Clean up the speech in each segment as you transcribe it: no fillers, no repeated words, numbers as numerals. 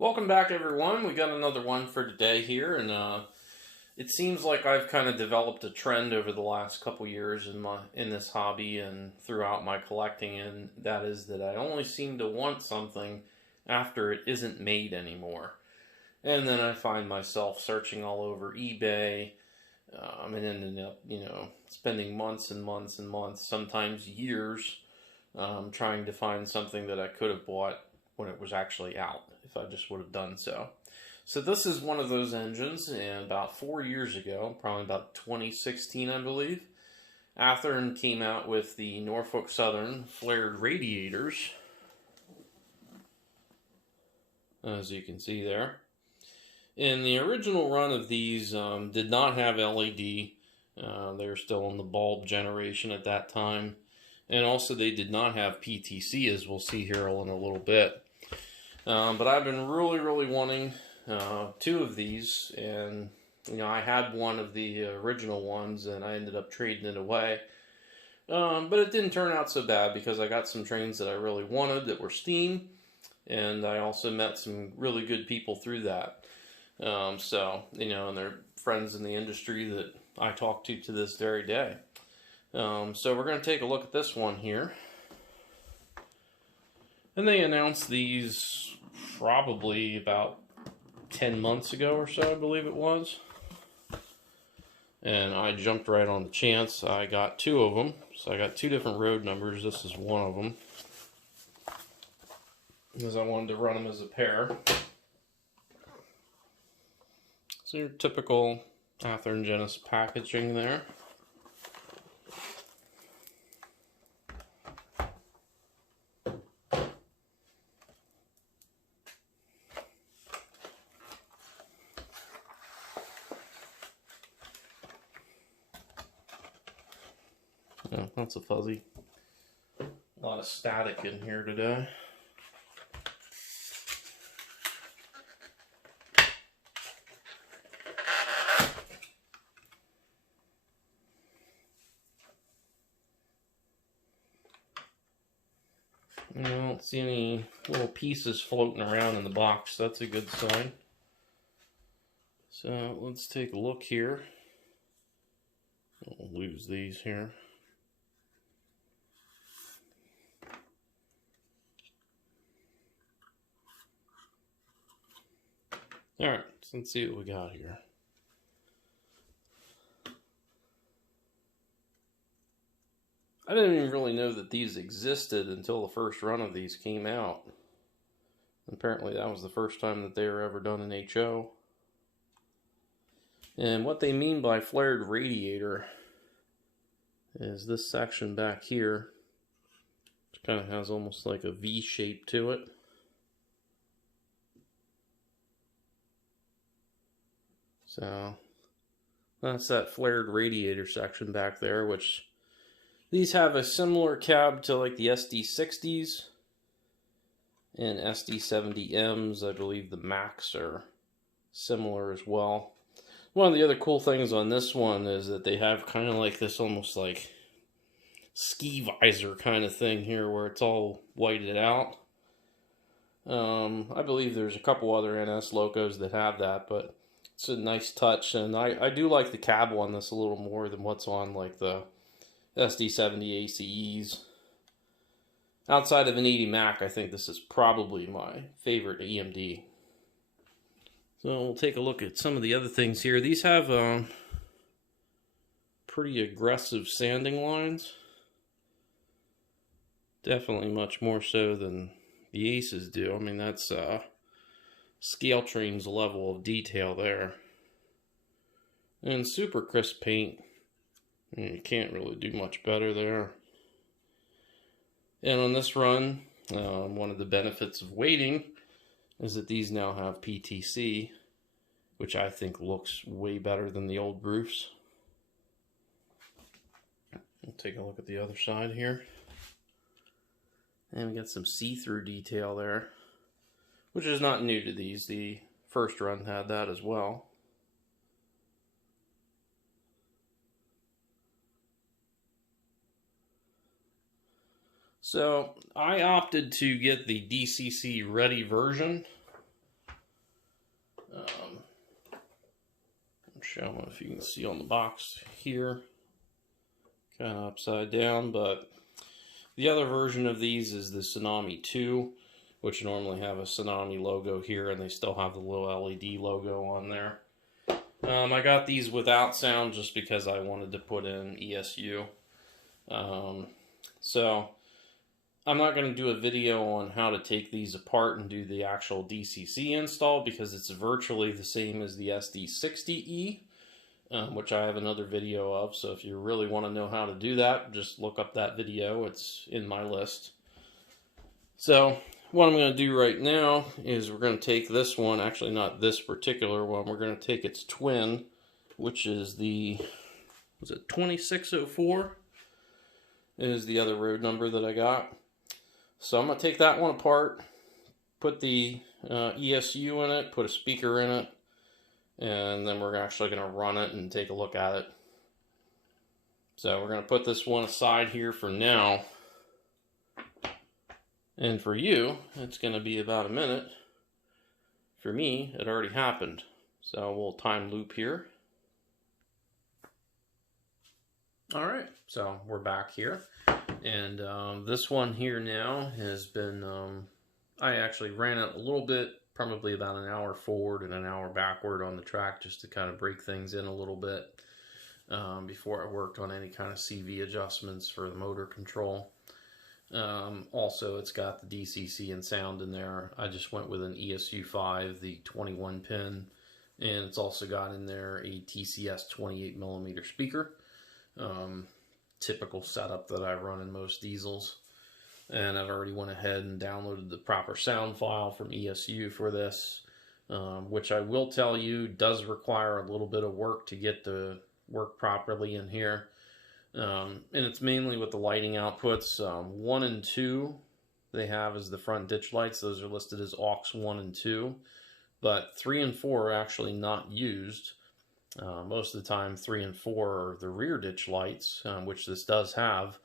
Welcome back, everyone. We got another one for today here, and it seems like I've kind of developed a trend over the last couple years in this hobby and throughout my collecting, and that is that I only seem to want something after it isn't made anymore. And then I find myself searching all over eBay, and ending up, spending months and months and months, sometimes years, trying to find something that I could have bought when it was actually out, if I just would have done so. So this is one of those engines, and about 4 years ago, probably about 2016, I believe, Athearn came out with the Norfolk Southern flared radiators, as you can see there. And the original run of these did not have LED. They were still in the bulb generation at that time. And also they did not have PTC, as we'll see here in a little bit. But I've been really wanting two of these, and I had one of the original ones and I ended up trading it away. But it didn't turn out so bad because I got some trains that I really wanted that were steam, and I also met some really good people through that. And they're friends in the industry that I talk to this very day. So we're going to take a look at this one here. And they announced these probably about 10 months ago or so, I believe it was. And I jumped right on the chance. I got two of them. So I got two different road numbers. This is one of them, because I wanted to run them as a pair. So your typical Athearn Genesis packaging there. Yeah, that's a fuzzy. A lot of static in here today. I don't see any little pieces floating around in the box. That's a good sign. So let's take a look here. I'll lose these here. Alright, so let's see what we got here. I didn't even really know that these existed until the first run of these came out. Apparently that was the first time that they were ever done in HO. And what they mean by flared radiator is this section back here, which kind of has almost like a V shape to it. So that's that flared radiator section back there, which these have a similar cab to like the SD60s and SD70Ms. I believe the Max are similar as well. One of the other cool things on this one is that they have kind of like this almost like ski visor kind of thing here where it's all whited out. I believe there's a couple other NS locos that have that, but it's a nice touch, and I do like the cab on this a little more than what's on like the SD70 ACEs. Outside of an 80 Mac, I think this is probably my favorite EMD. So we'll take a look at some of the other things here. These have pretty aggressive sanding lines. Definitely much more so than the Aces do. I mean, that's Scale Train's level of detail there. And super crisp paint. You can't really do much better there. And on this run, one of the benefits of waiting is that these now have PTC, which I think looks way better than the old roofs. We'll take a look at the other side here. And we got some see-through detail there, which is not new to these. The first run had that as well. So I opted to get the DCC ready version I don't know if you can see on the box here, kind of upside down, but the other version of these is the Tsunami 2, which normally have a Tsunami logo here, and they still have the little LED logo on there. I got these without sound just because I wanted to put in ESU. So I'm not going to do a video on how to take these apart and do the actual DCC install because it's virtually the same as the SD60E, which I have another video of. So if you really want to know how to do that, just look up that video. It's in my list. So what I'm going to do right now is we're going to take this one, actually not this particular one, we're going to take its twin, which is the, was it 2604? Is the other road number that I got. So I'm going to take that one apart, put the ESU in it, put a speaker in it, and then we're actually going to run it and take a look at it. So we're going to put this one aside here for now. And for you, it's going to be about a minute. For me, it already happened. So we'll time loop here. Alright, so we're back here. And this one here now has been, I actually ran it a little bit, probably about an hour forward and an hour backward on the track just to kind of break things in a little bit before I worked on any kind of CV adjustments for the motor control. Also, it's got the DCC and sound in there. I just went with an ESU5, the 21 pin, and it's also got in there a TCS 28mm speaker. Typical setup that I run in most diesels. And I've already went ahead and downloaded the proper sound file from ESU for this, which I will tell you does require a little bit of work to get to work properly in here. And it's mainly with the lighting outputs. 1 and 2 they have as the front ditch lights. Those are listed as aux 1 and 2. But 3 and 4 are actually not used. Most of the time 3 and 4 are the rear ditch lights, which this does have.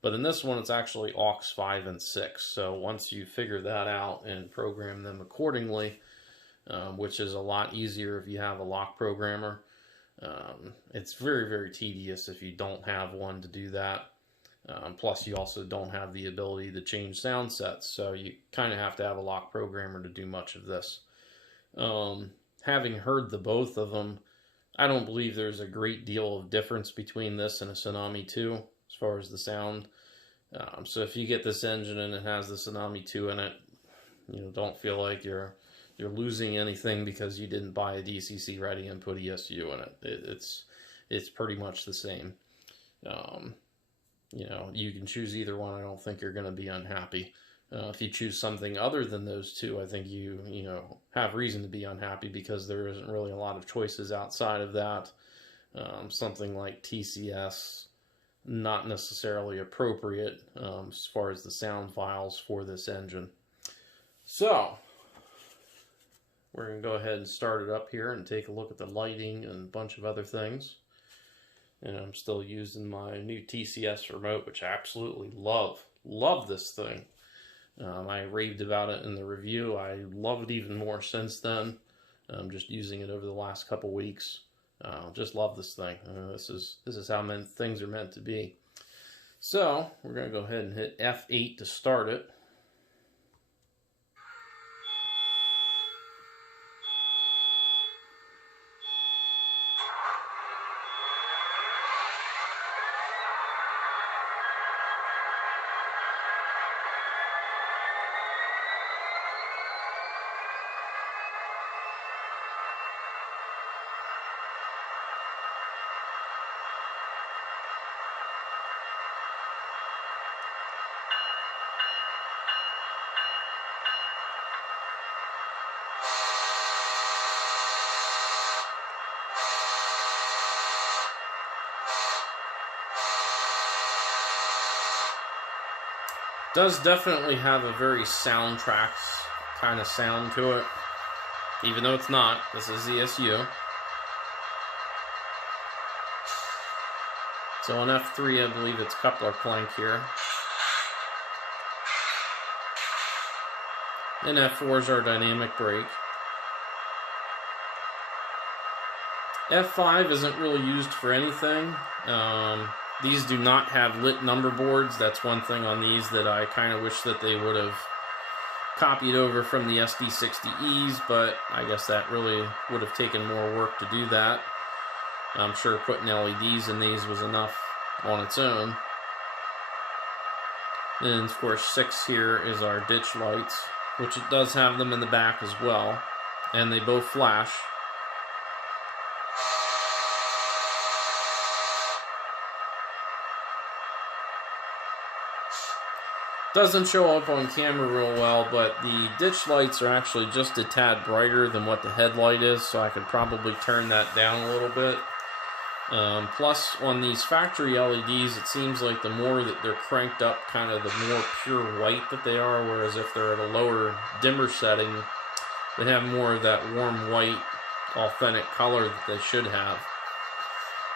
But in this one it's actually aux 5 and 6. So once you figure that out and program them accordingly, which is a lot easier if you have a lock programmer, it's very, very tedious if you don't have one to do that. Plus you also don't have the ability to change sound sets, so you kind of have to have a lock programmer to do much of this. Having heard the both of them, I don't believe there's a great deal of difference between this and a Tsunami 2 as far as the sound. So if you get this engine and it has the Tsunami 2 in it, you know, don't feel like you're losing anything because you didn't buy a DCC ready and put ESU in it. It's pretty much the same. You know, you can choose either one. I don't think you're going to be unhappy. If you choose something other than those two, I think you have reason to be unhappy because there isn't really a lot of choices outside of that. Something like TCS, not necessarily appropriate as far as the sound files for this engine. So we're going to go ahead and start it up here and take a look at the lighting and a bunch of other things. And I'm still using my new TCS remote, which I absolutely love. Love this thing. I raved about it in the review. I love it even more since then. I'm just using it over the last couple weeks. Just love this thing. This is how things are meant to be. So we're going to go ahead and hit F8 to start it. Does definitely have a very soundtracks kind of sound to it, even though it's not. This is ESU. So on F3, I believe it's coupler clank here. And F4 is our dynamic brake. F5 isn't really used for anything. These do not have lit number boards. That's one thing on these that I kind of wish that they would have copied over from the SD60Es, but I guess that really would have taken more work to do that. I'm sure putting LEDs in these was enough on its own. And of course 6 here is our ditch lights, which it does have them in the back as well, and they both flash. Doesn't show up on camera real well, but the ditch lights are actually just a tad brighter than what the headlight is, so I could probably turn that down a little bit. Plus, on these factory LEDs, it seems like the more that they're cranked up, kind of the more pure white that they are, whereas if they're at a lower, dimmer setting, they have more of that warm white, authentic color that they should have.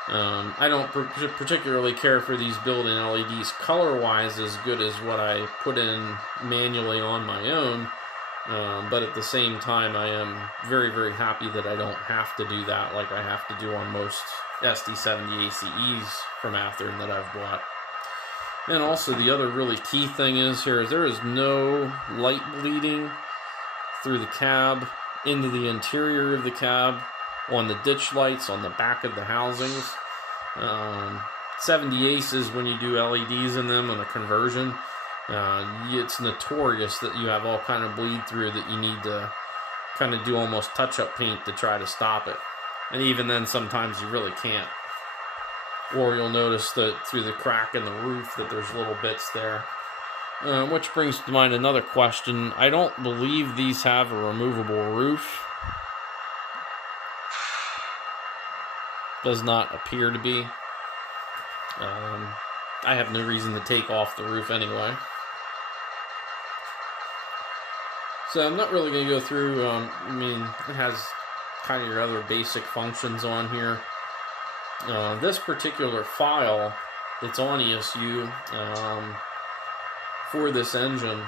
I don't particularly care for these built-in LEDs color-wise as good as what I put in manually on my own, but at the same time I am very, very happy that I don't have to do that like I have to do on most SD70 ACEs from Athearn that I've bought. And also the other really key thing is here is there is no light bleeding through the cab into the interior of the cab on the ditch lights on the back of the housings. 70 Aces, when you do LEDs in them on a conversion, it's notorious that you have all kind of bleed through that you need to kind of do almost touch-up paint to try to stop it. And even then, sometimes you really can't. Or you'll notice that through the crack in the roof that there's little bits there. Which brings to mind another question. I don't believe these have a removable roof. Does not appear to be. I have no reason to take off the roof anyway. So I'm not really going to go through, I mean, it has kind of your other basic functions on here. This particular file, it's on ESU for this engine.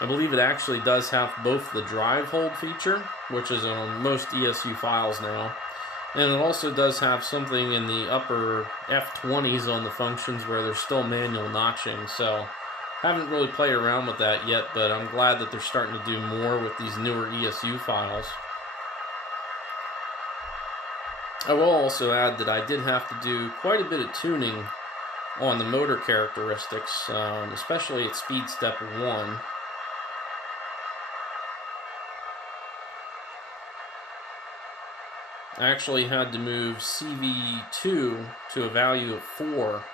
I believe it actually does have both the drive hold feature, which is on most ESU files now, and it also does have something in the upper F20s on the functions where there's still manual notching. So haven't really played around with that yet, but I'm glad that they're starting to do more with these newer ESU files. I will also add that I did have to do quite a bit of tuning on the motor characteristics, especially at speed step 1. I actually had to move CV2 to a value of 4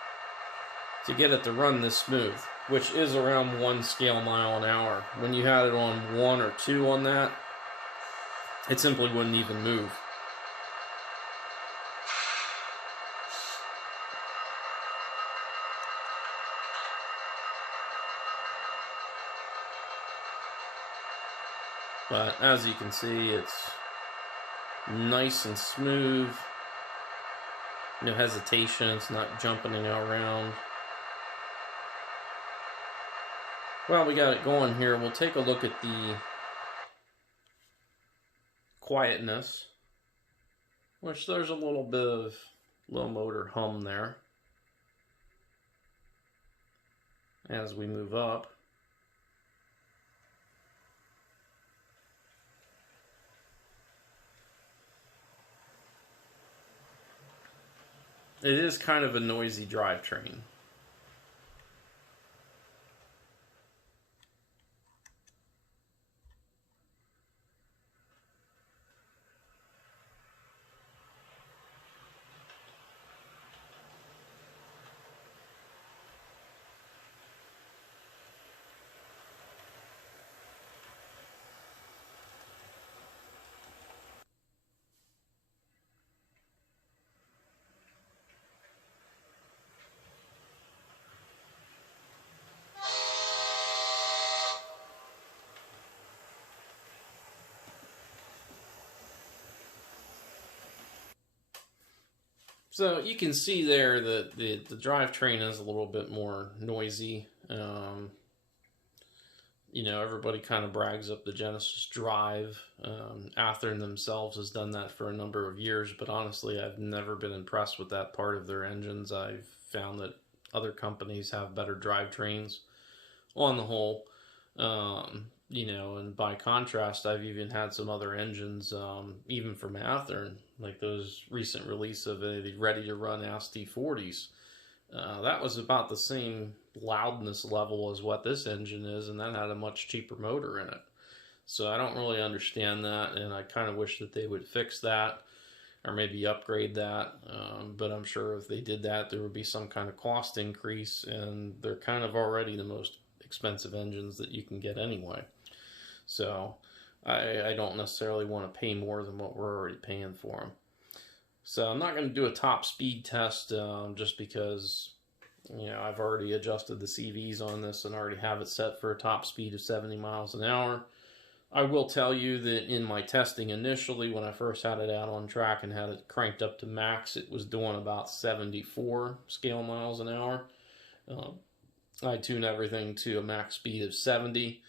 to get it to run this smooth, which is around 1 scale mile an hour. When you had it on 1 or 2 on that, it simply wouldn't even move. But as you can see, it's nice and smooth. No hesitation, it's not jumping around. Well, we got it going here. We'll take a look at the quietness, which there's a little bit of low motor hum there as we move up. It is kind of a noisy drivetrain. So you can see there that the drivetrain is a little bit more noisy. You know, everybody kind of brags up the Genesis Drive. Athearn themselves has done that for a number of years, but honestly, I've never been impressed with that part of their engines. I've found that other companies have better drivetrains on the whole. You know, and by contrast, I've even had some other engines, even from Athearn, like those recent release of the ready to run SD40s. That was about the same loudness level as what this engine is, and that had a much cheaper motor in it. So I don't really understand that, and I kind of wish that they would fix that or maybe upgrade that. But I'm sure if they did that, there would be some kind of cost increase, and they're kind of already the most expensive engines that you can get anyway. So I don't necessarily want to pay more than what we're already paying for them. So I'm not going to do a top speed test just because, you know, I've already adjusted the CVs on this and already have it set for a top speed of 70 miles an hour. I will tell you that in my testing initially, when I first had it out on track and had it cranked up to max, it was doing about 74 scale miles an hour. I tune everything to a max speed of 70.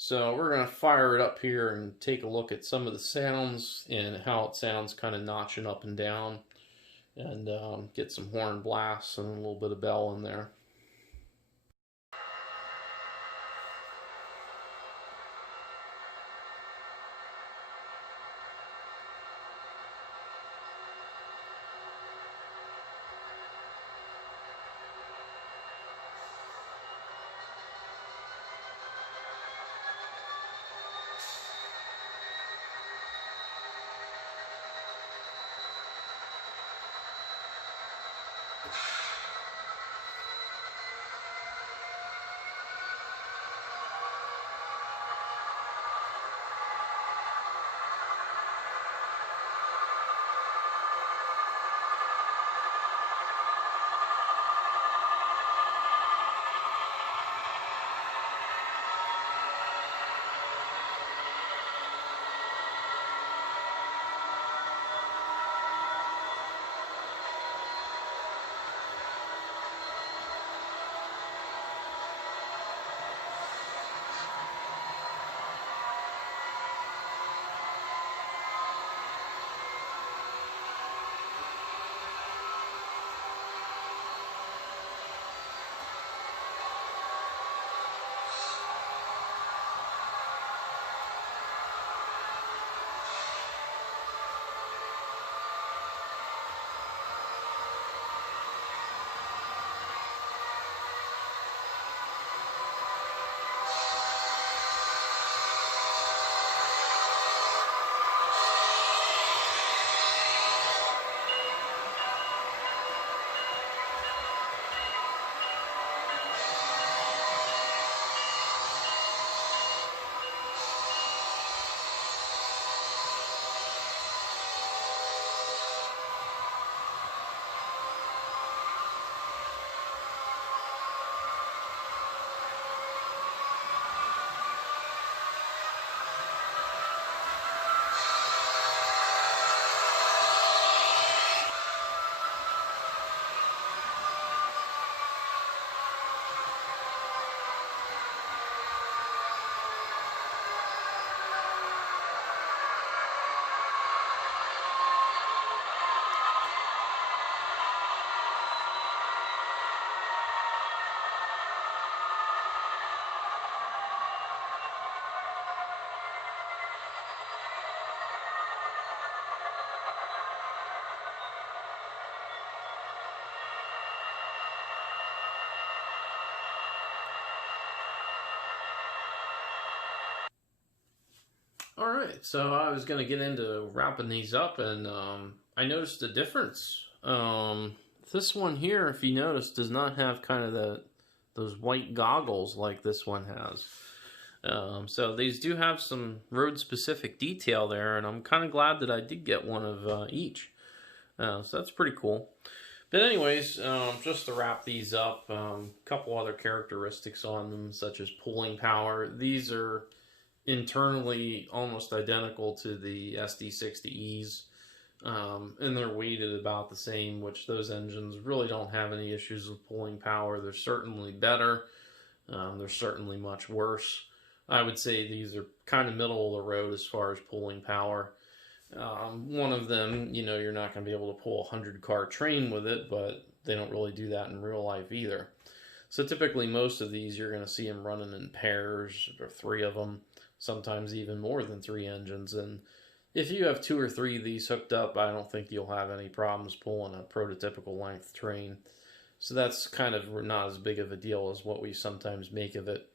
So we're going to fire it up here and take a look at some of the sounds and how it sounds kind of notching up and down, and get some horn blasts and a little bit of bell in there. All right, so I was going to get into wrapping these up, and I noticed a difference. This one here, if you notice, does not have kind of those white goggles like this one has. So these do have some road-specific detail there, and I'm kind of glad that I did get one of each. So that's pretty cool. But anyways, just to wrap these up, a couple other characteristics on them, such as pulling power. These are internally almost identical to the SD60Es, and they're weighted about the same, which those engines really don't have any issues with pulling power. They're certainly better. They're certainly much worse. I would say these are kind of middle of the road as far as pulling power. One of them, you know, you're not going to be able to pull a 100-car train with it, but they don't really do that in real life either. So typically most of these you're going to see them running in pairs or 3 of them, sometimes even more than 3 engines. And if you have 2 or 3 of these hooked up, I don't think you'll have any problems pulling a prototypical length train. So that's kind of not as big of a deal as what we sometimes make of it.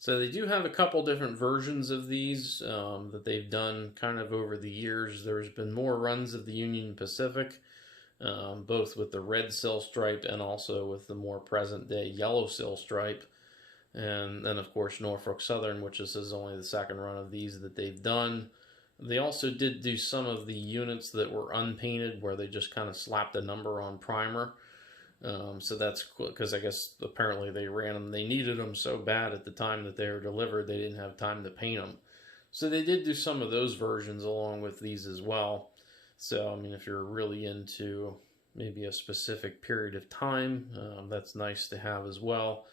So they do have a couple different versions of these that they've done kind of over the years. There's been more runs of the Union Pacific, both with the red sail stripe and also with the more present day yellow sail stripe. And then of course Norfolk Southern, which this is only the 2nd run of these that they've done. They also did do some of the units that were unpainted where they just kind of slapped a number on primer. So that's because I guess apparently they ran them. They needed them so bad at the time that they were delivered, they didn't have time to paint them. So they did do some of those versions along with these as well. So, I mean, if you're really into maybe a specific period of time, that's nice to have as well.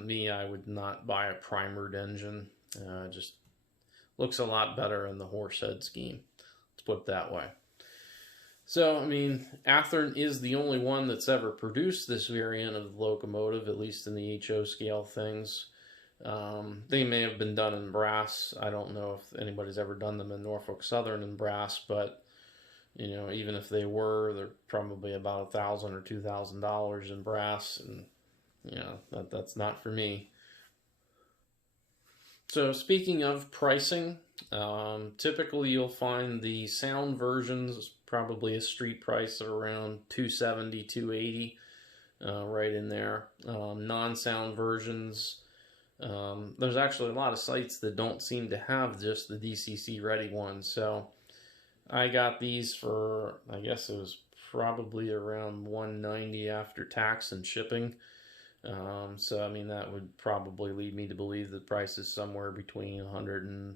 Me, I would not buy a primered engine. Just looks a lot better in the horsehead scheme. Let's put it that way. So, I mean, Athearn is the only one that's ever produced this variant of the locomotive, at least in the HO scale things. They may have been done in brass. I don't know if anybody's ever done them in Norfolk Southern in brass, but, you know, even if they were, they're probably about $1,000 or $2,000 in brass, and, you know, that's not for me. So speaking of pricing, typically you'll find the sound versions probably a street price of around $270, $280, right in there. Non-sound versions, there's actually a lot of sites that don't seem to have just the DCC ready ones. So I got these for, I guess it was probably around $190 after tax and shipping. So I mean that would probably lead me to believe the price is somewhere between $175,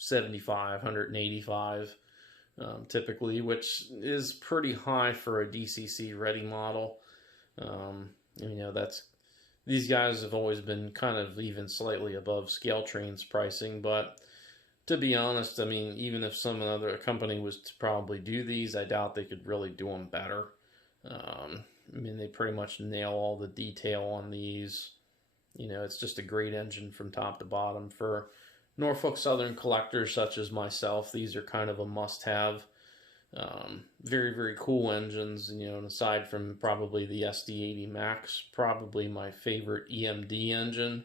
$185. Typically, which is pretty high for a DCC ready model. You know, these guys have always been kind of even slightly above Scale Train's pricing, but to be honest, I mean, even if some other company was to probably do these, I doubt they could really do them better. I mean, they pretty much nail all the detail on these. You know, it's just a great engine from top to bottom. For Norfolk Southern collectors such as myself, these are kind of a must-have. Very, very cool engines, you know, and aside from probably the SD80 Max, probably my favorite EMD engine.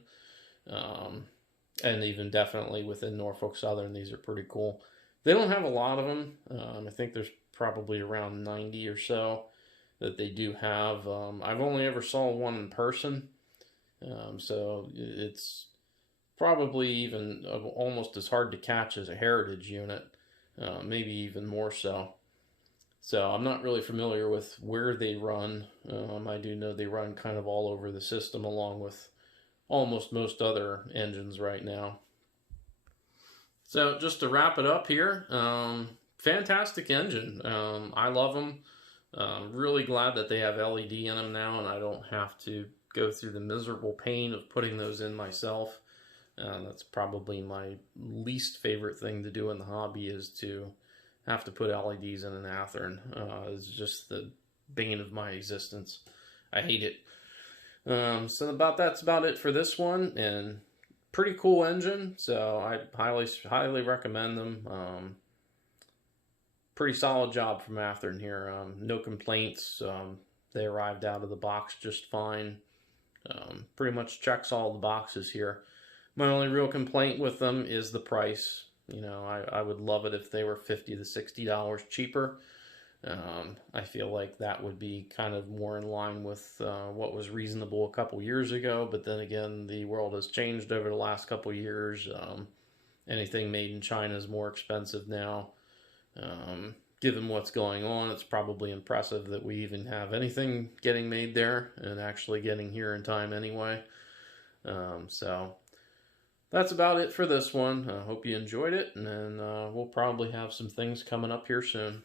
And even definitely within Norfolk Southern, these are pretty cool. They don't have a lot of them. I think there's probably around 90 or so that they do have. I've only ever saw one in person, so it's probably even almost as hard to catch as a heritage unit, maybe even more so. So I'm not really familiar with where they run. I do know they run kind of all over the system along with almost most other engines right now. So just to wrap it up here, fantastic engine. I love them. Really glad that they have LED in them now and I don't have to go through the miserable pain of putting those in myself. That's probably my least favorite thing to do in the hobby, is to have to put LEDs in an Athearn. It's just the bane of my existence. I hate it. So that's about it for this one, and pretty cool engine, so I highly recommend them. Pretty solid job from Athearn here. No complaints. They arrived out of the box just fine. Pretty much checks all the boxes here. My only real complaint with them is the price. You know, I would love it if they were $50 to $60 cheaper. I feel like that would be kind of more in line with what was reasonable a couple years ago, but then again, the world has changed over the last couple years. Anything made in China is more expensive now. Given what's going on, it's probably impressive that we even have anything getting made there and actually getting here in time anyway. So that's about it for this one. I hope you enjoyed it, and then we'll probably have some things coming up here soon.